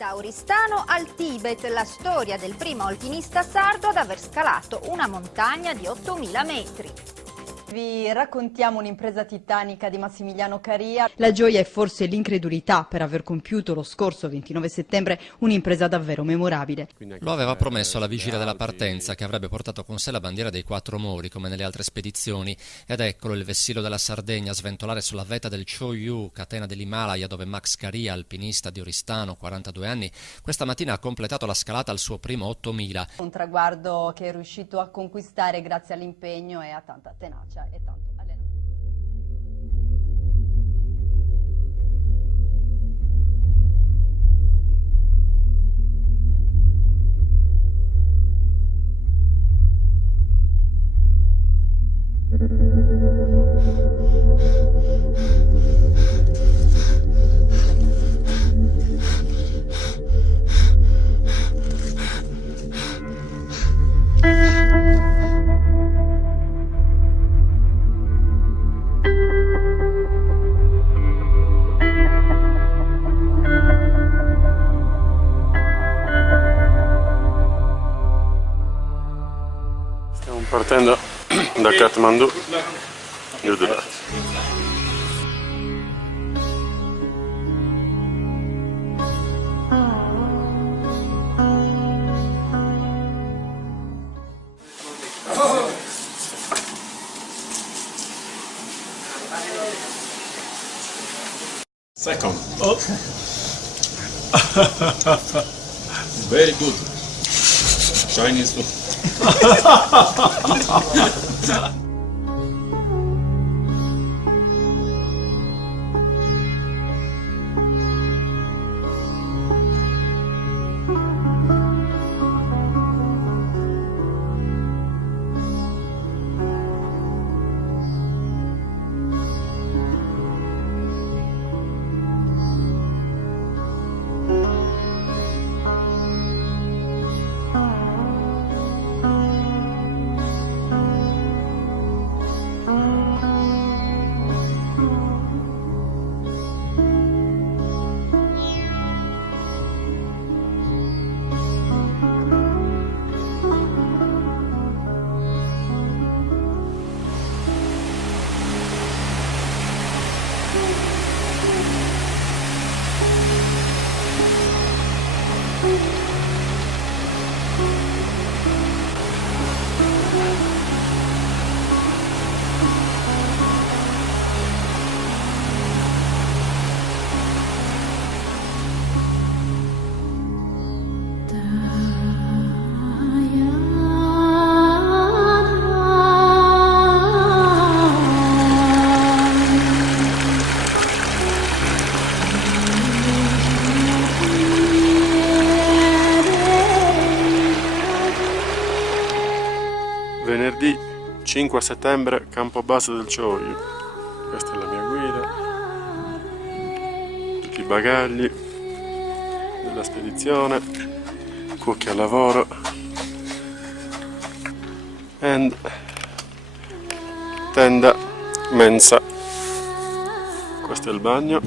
Da Oristano al Tibet, la storia del primo alpinista sardo ad aver scalato una montagna di 8.000 metri. Vi raccontiamo un'impresa titanica di Massimiliano Caria. La gioia e forse l'incredulità per aver compiuto lo scorso 29 settembre un'impresa davvero memorabile. Lo aveva promesso alla vigilia della partenza, che avrebbe portato con sé la bandiera dei Quattro Mori come nelle altre spedizioni, ed eccolo il vessillo della Sardegna sventolare sulla vetta del Cho Oyu, catena dell'Himalaya, dove Max Caria, alpinista di Oristano, 42 anni, questa mattina ha completato la scalata al suo primo 8000. Un traguardo che è riuscito a conquistare grazie all'impegno e a tanta tenacia e tanto allenamento. Stiamo partendo da Kathmandu, Gujarat. Second. Oh. Very good. Chinese food. Venerdì 5 settembre, campo base del Cho Oyu. Questa è la mia guida, tutti i bagagli della spedizione, cuochi al lavoro e tenda mensa. Questo è il bagno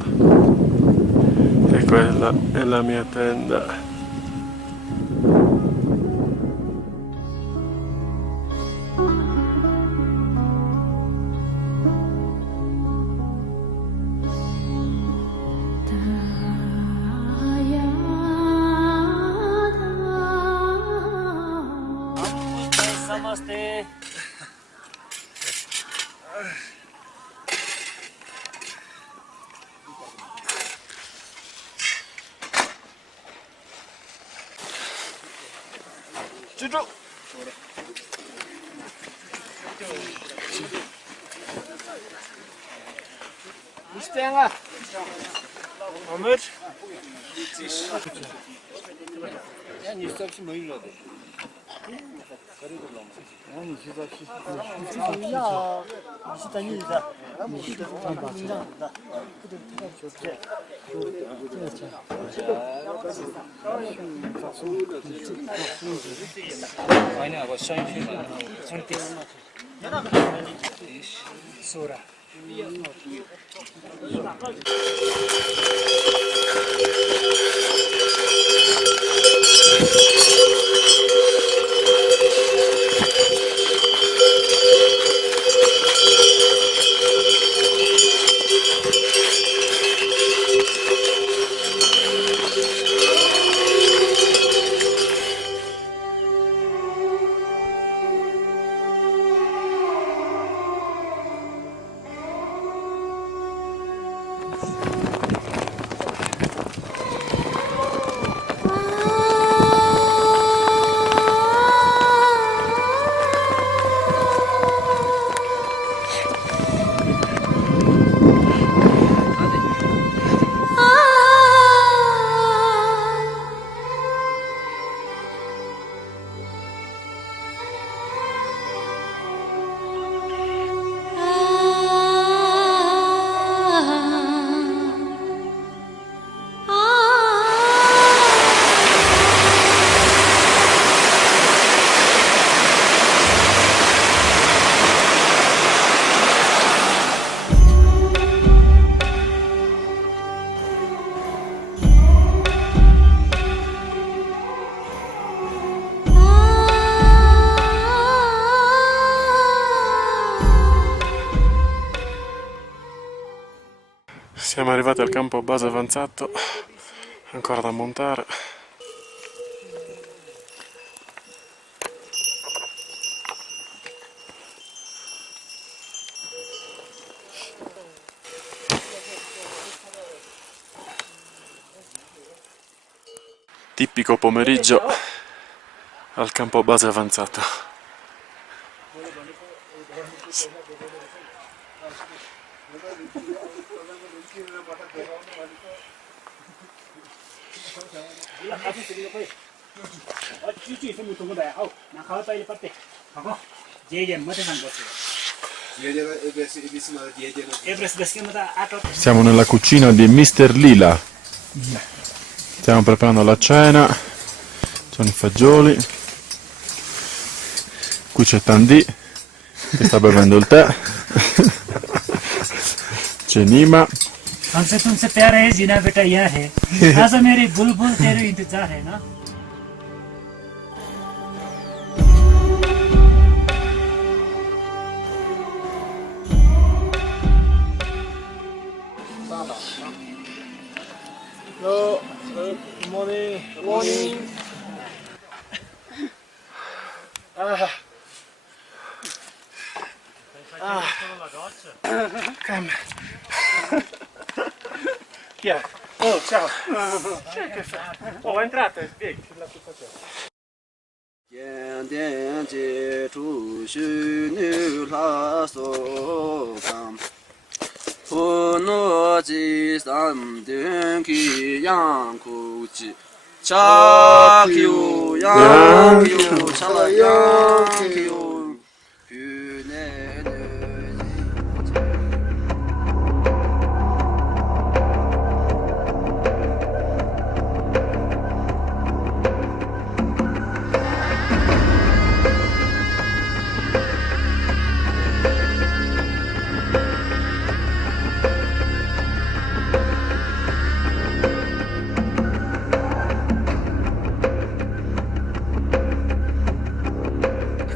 e quella è la mia tenda. Namaste. Chuchu. Mustanga. Ahmet. Ya niye yapsın böyle oldu? 아니 진짜 야 진짜 일이다 진짜 긴장한다 아니 아버 샤인 선택 소라 Siamo arrivati al campo base avanzato, ancora da montare. Tipico pomeriggio al campo base avanzato. Siamo nella cucina di Mr. Lila. Stiamo preparando la cena. Ci sono i fagioli. Qui c'è Tandy che sta bevendo il tè. C'è Nima. हमसे तुमसे प्यार है जीना बेटा यह है आजा मेरी बुलबुल तेरे इंतजार है ना Hello, good morning. Good morning. Come. Chi è? Oh, ciao. Che fai? Oh, entrate, spieghi.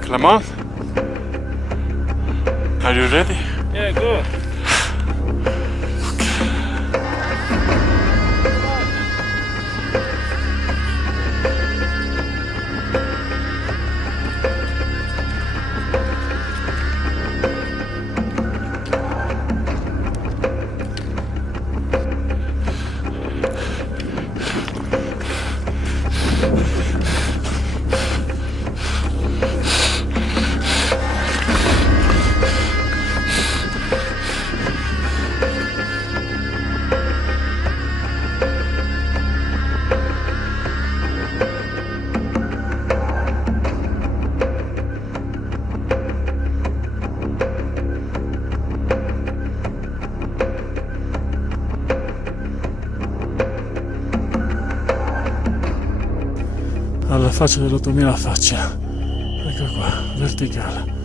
Clement, are you ready? Yeah, go. Alla faccia dell'8000 faccia. Ecco qua, verticale.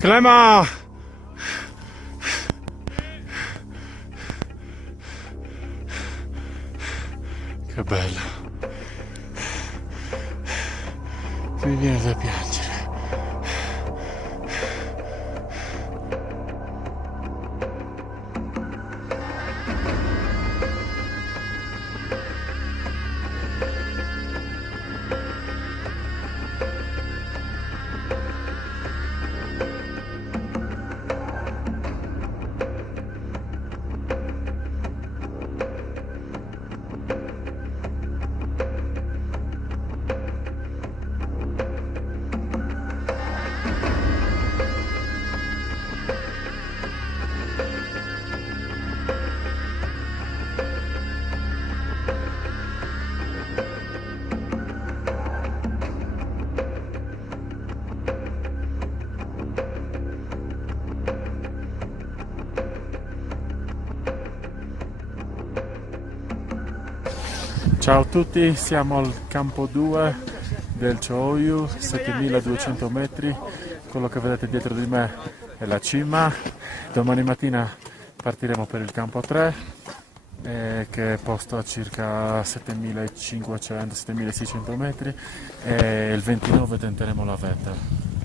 Clément! Che bello. Mi viene da piangere. Ciao a tutti, siamo al campo 2 del Cho-Oyu, 7200 metri, quello che vedete dietro di me è la cima. Domani mattina partiremo per il campo 3, che è posto a circa 7500-7600 metri, e il 29 tenteremo la vetta.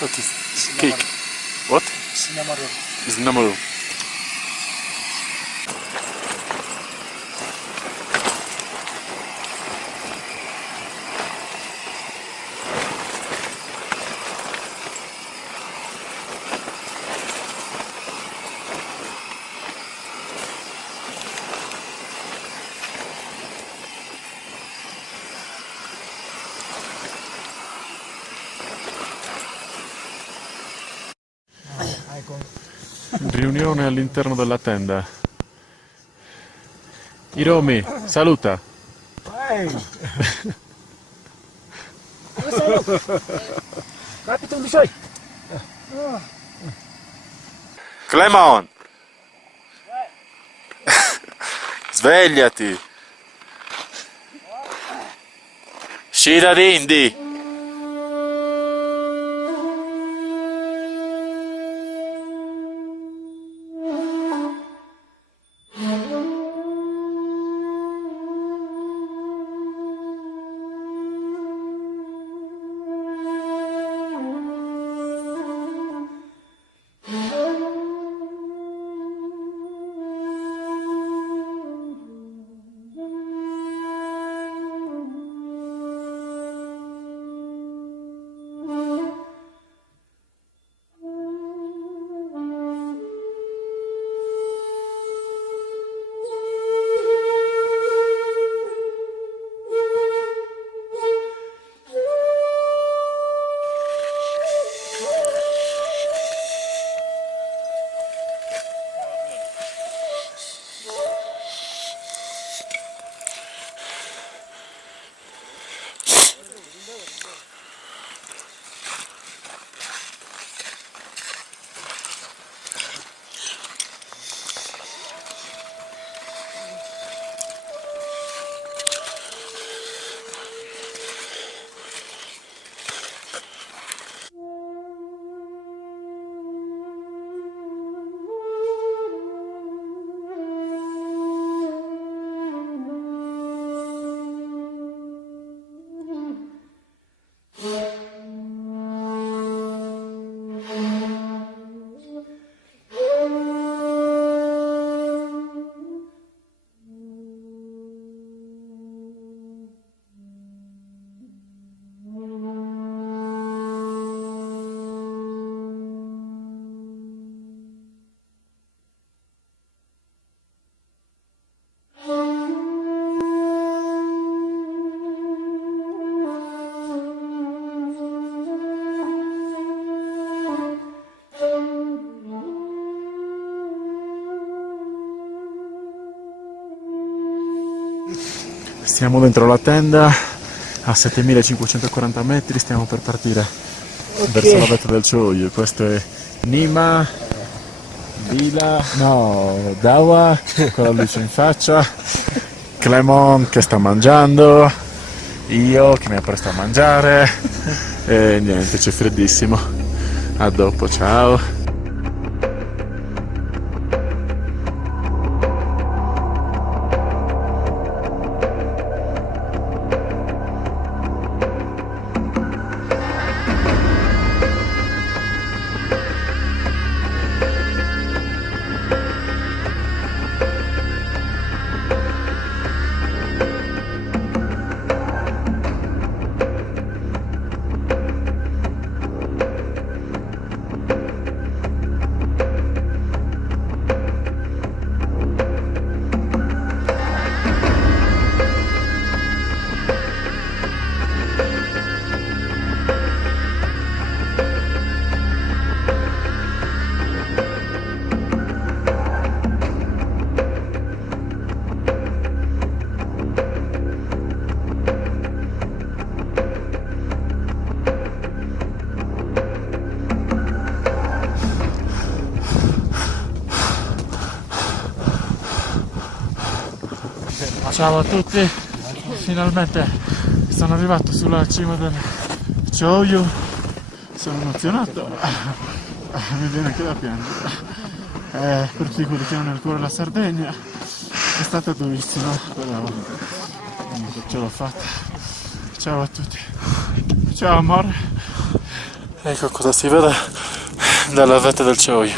What is cake? What? Sinamaru. Sinamaru. Riunione all'interno della tenda. Hiromi, saluta. Clément! Svegliati! Shirarindi! Siamo dentro la tenda a 7540 metri, stiamo per partire verso la vetta del Choyu. Questo è Nima, Dawa con la luce in faccia, Clemon che sta mangiando, io che mi appresto a mangiare e niente, c'è freddissimo. A dopo, ciao. Ciao a tutti, finalmente sono arrivato sulla cima del Choyu, sono emozionato, mi viene anche da piangere, per tutti quelli che hanno nel cuore la Sardegna è stata durissima, però ce l'ho fatta. Ciao a tutti, ciao amore. Ecco cosa si vede dalla vetta del Choyu.